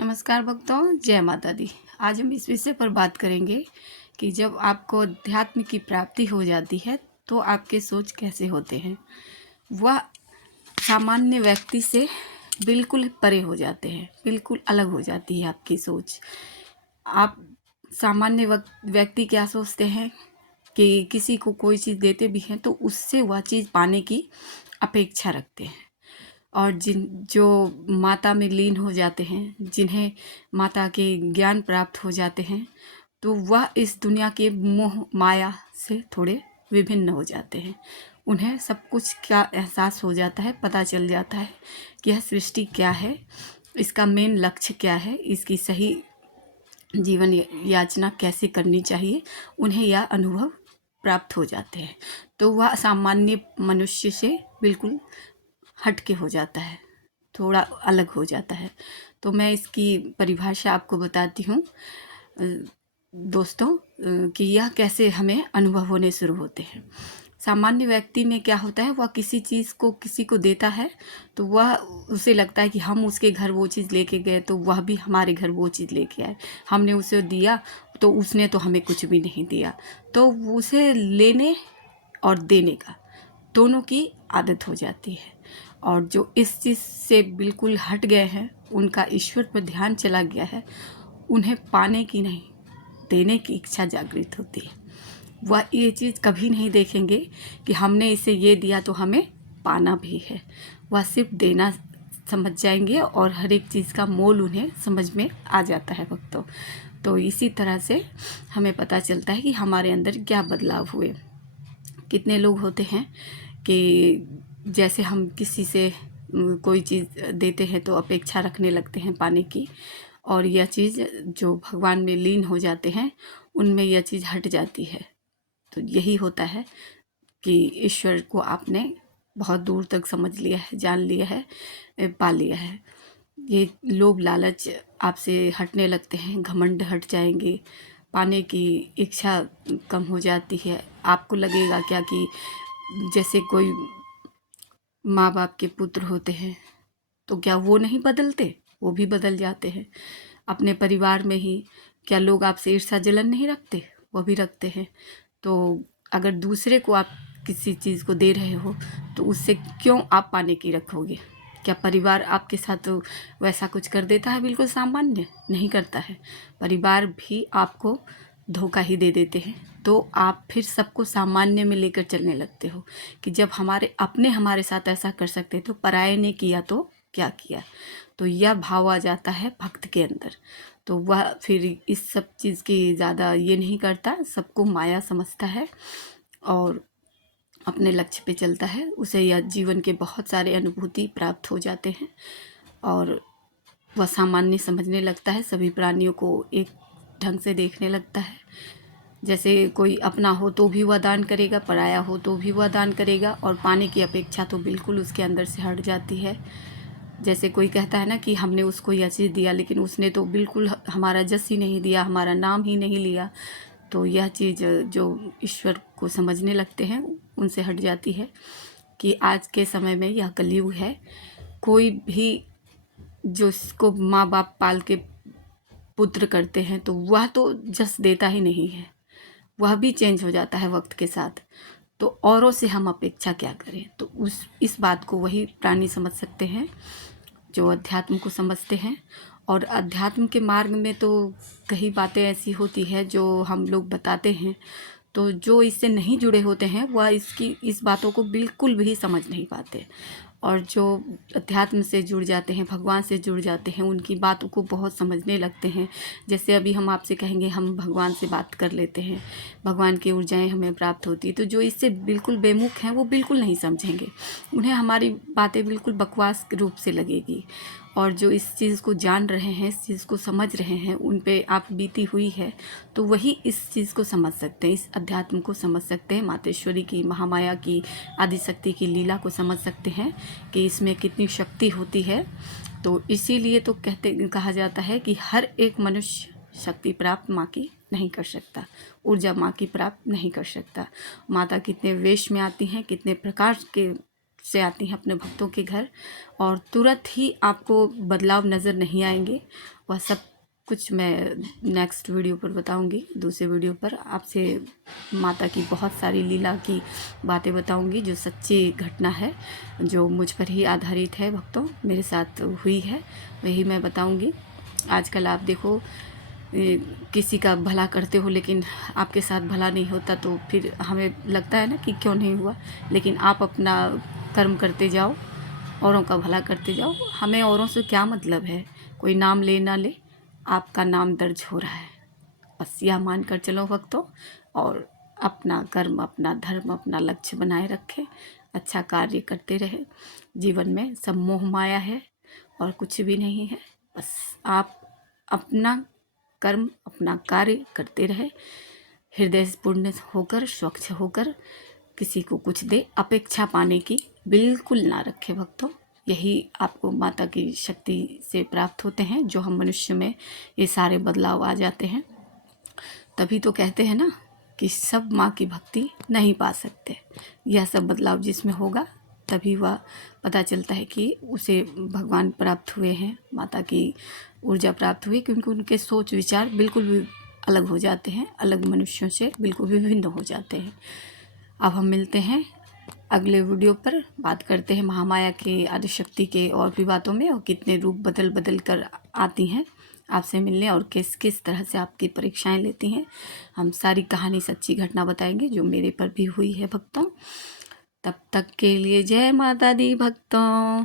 नमस्कार भक्तों, जय माता दी। आज हम इस विषय पर बात करेंगे कि जब आपको अध्यात्म की प्राप्ति हो जाती है तो आपके सोच कैसे होते हैं। वह सामान्य व्यक्ति से बिल्कुल परे हो जाते हैं, बिल्कुल अलग हो जाती है आपकी सोच। आप सामान्य व्यक्ति क्या सोचते हैं कि किसी को कोई चीज़ देते भी हैं तो उससे वह चीज़ पाने की अपेक्षा रखते हैं। और जो माता में लीन हो जाते हैं, जिन्हें माता के ज्ञान प्राप्त हो जाते हैं, तो वह इस दुनिया के मोह माया से थोड़े विभिन्न हो जाते हैं। उन्हें सब कुछ का एहसास हो जाता है, पता चल जाता है कि यह सृष्टि क्या है, इसका मेन लक्ष्य क्या है, इसकी सही जीवन याचना कैसे करनी चाहिए। उन्हें यह अनुभव प्राप्त हो जाते हैं तो वह सामान्य मनुष्य से बिल्कुल हट के हो जाता है, थोड़ा अलग हो जाता है। तो मैं इसकी परिभाषा आपको बताती हूँ दोस्तों, कि यह कैसे हमें अनुभव होने शुरू होते हैं। सामान्य व्यक्ति में क्या होता है, वह किसी चीज़ को किसी को देता है तो वह उसे लगता है कि हम उसके घर वो चीज़ लेके गए तो वह भी हमारे घर वो चीज़ लेके आए। हमने उसे दिया तो उसने तो हमें कुछ भी नहीं दिया। तो उसे लेने और देने का दोनों की आदत हो जाती है। और जो इस चीज़ से बिल्कुल हट गए हैं, उनका ईश्वर पर ध्यान चला गया है, उन्हें पाने की नहीं, देने की इच्छा जागृत होती है। वह ये चीज़ कभी नहीं देखेंगे कि हमने इसे ये दिया तो हमें पाना भी है। वह सिर्फ देना समझ जाएंगे और हर एक चीज़ का मोल उन्हें समझ में आ जाता है भक्तों। तो इसी तरह से हमें पता चलता है कि हमारे अंदर क्या बदलाव हुए। कितने लोग होते हैं कि जैसे हम किसी से कोई चीज़ देते हैं तो अपेक्षा रखने लगते हैं पाने की, और यह चीज़ जो भगवान में लीन हो जाते हैं उनमें यह चीज़ हट जाती है। तो यही होता है कि ईश्वर को आपने बहुत दूर तक समझ लिया है, जान लिया है, पा लिया है। ये लोभ लालच आपसे हटने लगते हैं, घमंड हट जाएंगे, पाने की इच्छा कम हो जाती है। आपको लगेगा क्या कि जैसे कोई माँ बाप के पुत्र होते हैं तो क्या वो नहीं बदलते, वो भी बदल जाते हैं। अपने परिवार में ही क्या लोग आपसे ईर्ष्या जलन नहीं रखते, वो भी रखते हैं। तो अगर दूसरे को आप किसी चीज़ को दे रहे हो तो उससे क्यों आप पाने की रखोगे। क्या परिवार आपके साथ तो वैसा कुछ कर देता है? बिल्कुल सामान्य नहीं करता है। परिवार भी आपको धोखा ही दे देते हैं। तो आप फिर सबको सामान्य में लेकर चलने लगते हो कि जब हमारे अपने हमारे साथ ऐसा कर सकते तो पराये ने किया तो क्या किया। तो यह भाव आ जाता है भक्त के अंदर। तो वह फिर इस सब चीज़ की ज़्यादा ये नहीं करता, सबको माया समझता है और अपने लक्ष्य पे चलता है। उसे यह जीवन के बहुत सारे अनुभूति प्राप्त हो जाते हैं और वह सामान्य समझने लगता है, सभी प्राणियों को एक ढंग से देखने लगता है। जैसे कोई अपना हो तो भी वह दान करेगा, पराया हो तो भी वह दान करेगा, और पाने की अपेक्षा तो बिल्कुल उसके अंदर से हट जाती है। जैसे कोई कहता है ना कि हमने उसको यह चीज़ दिया लेकिन उसने तो बिल्कुल हमारा जस ही नहीं दिया, हमारा नाम ही नहीं लिया। तो यह चीज़ जो ईश्वर को समझने लगते हैं उनसे हट जाती है कि आज के समय में यह कलयुग है। कोई भी जो इसको माँ बाप पाल के पुत्र करते हैं तो वह तो जस देता ही नहीं है, वह भी चेंज हो जाता है वक्त के साथ। तो औरों से हम अपेक्षा क्या करें। तो इस बात को वही प्राणी समझ सकते हैं जो अध्यात्म को समझते हैं। और अध्यात्म के मार्ग में तो कई बातें ऐसी होती है जो हम लोग बताते हैं, तो जो इससे नहीं जुड़े होते हैं वह इस बातों को बिल्कुल भी समझ नहीं पाते। और जो अध्यात्म से जुड़ जाते हैं, भगवान से जुड़ जाते हैं, उनकी बातों को बहुत समझने लगते हैं। जैसे अभी हम आपसे कहेंगे हम भगवान से बात कर लेते हैं, भगवान की ऊर्जाएं हमें प्राप्त होती है, तो जो इससे बिल्कुल बेमुख हैं वो बिल्कुल नहीं समझेंगे। उन्हें हमारी बातें बिल्कुल बकवास रूप से लगेगी। और जो इस चीज़ को जान रहे हैं, इस चीज़ को समझ रहे हैं, उन पे आप बीती हुई है, तो वही इस चीज़ को समझ सकते हैं, इस अध्यात्म को समझ सकते हैं, मातेश्वरी की, महामाया की, आदिशक्ति की लीला को समझ सकते हैं कि इसमें कितनी शक्ति होती है। तो इसीलिए तो कहा जाता है कि हर एक मनुष्य शक्ति प्राप्त माँ की नहीं कर सकता, ऊर्जा माँ की प्राप्त नहीं कर सकता। माता कितने वेश में आती हैं, कितने प्रकार के से आती हैं अपने भक्तों के घर, और तुरंत ही आपको बदलाव नज़र नहीं आएंगे। वह सब कुछ मैं नेक्स्ट वीडियो पर बताऊंगी, दूसरे वीडियो पर आपसे माता की बहुत सारी लीला की बातें बताऊंगी, जो सच्ची घटना है, जो मुझ पर ही आधारित है भक्तों, मेरे साथ हुई है, वही मैं बताऊंगी। आजकल आप देखो किसी का भला करते हो लेकिन आपके साथ भला नहीं होता, तो फिर हमें लगता है ना कि क्यों नहीं हुआ। लेकिन आप अपना कर्म करते जाओ, औरों का भला करते जाओ, हमें औरों से क्या मतलब है, कोई नाम ले ना ले, आपका नाम दर्ज हो रहा है, बस यह मान कर चलो भक्तों। और अपना कर्म, अपना धर्म, अपना लक्ष्य बनाए रखें, अच्छा कार्य करते रहे। जीवन में सब मोह माया है और कुछ भी नहीं है। बस आप अपना कर्म, अपना कार्य करते रहे, हृदय से पूर्ण होकर, स्वच्छ होकर, किसी को कुछ दे, अपेक्षा पाने की बिल्कुल ना रखे भक्तों। यही आपको माता की शक्ति से प्राप्त होते हैं, जो हम मनुष्य में ये सारे बदलाव आ जाते हैं। तभी तो कहते हैं ना कि सब माँ की भक्ति नहीं पा सकते। यह सब बदलाव जिसमें होगा तभी वह पता चलता है कि उसे भगवान प्राप्त हुए हैं, माता की ऊर्जा प्राप्त हुई, क्योंकि उनके सोच विचार बिल्कुल भी अलग हो जाते हैं, अलग मनुष्यों से बिल्कुल विभिन्न हो जाते हैं। अब हम मिलते हैं अगले वीडियो पर, बात करते हैं महामाया के, आदिशक्ति के और भी बातों में, और कितने रूप बदल बदल कर आती हैं आपसे मिलने, और किस किस तरह से आपकी परीक्षाएं लेती हैं। हम सारी कहानी, सच्ची घटना बताएंगे जो मेरे पर भी हुई है भक्तों। तब तक के लिए जय माता दी भक्तों।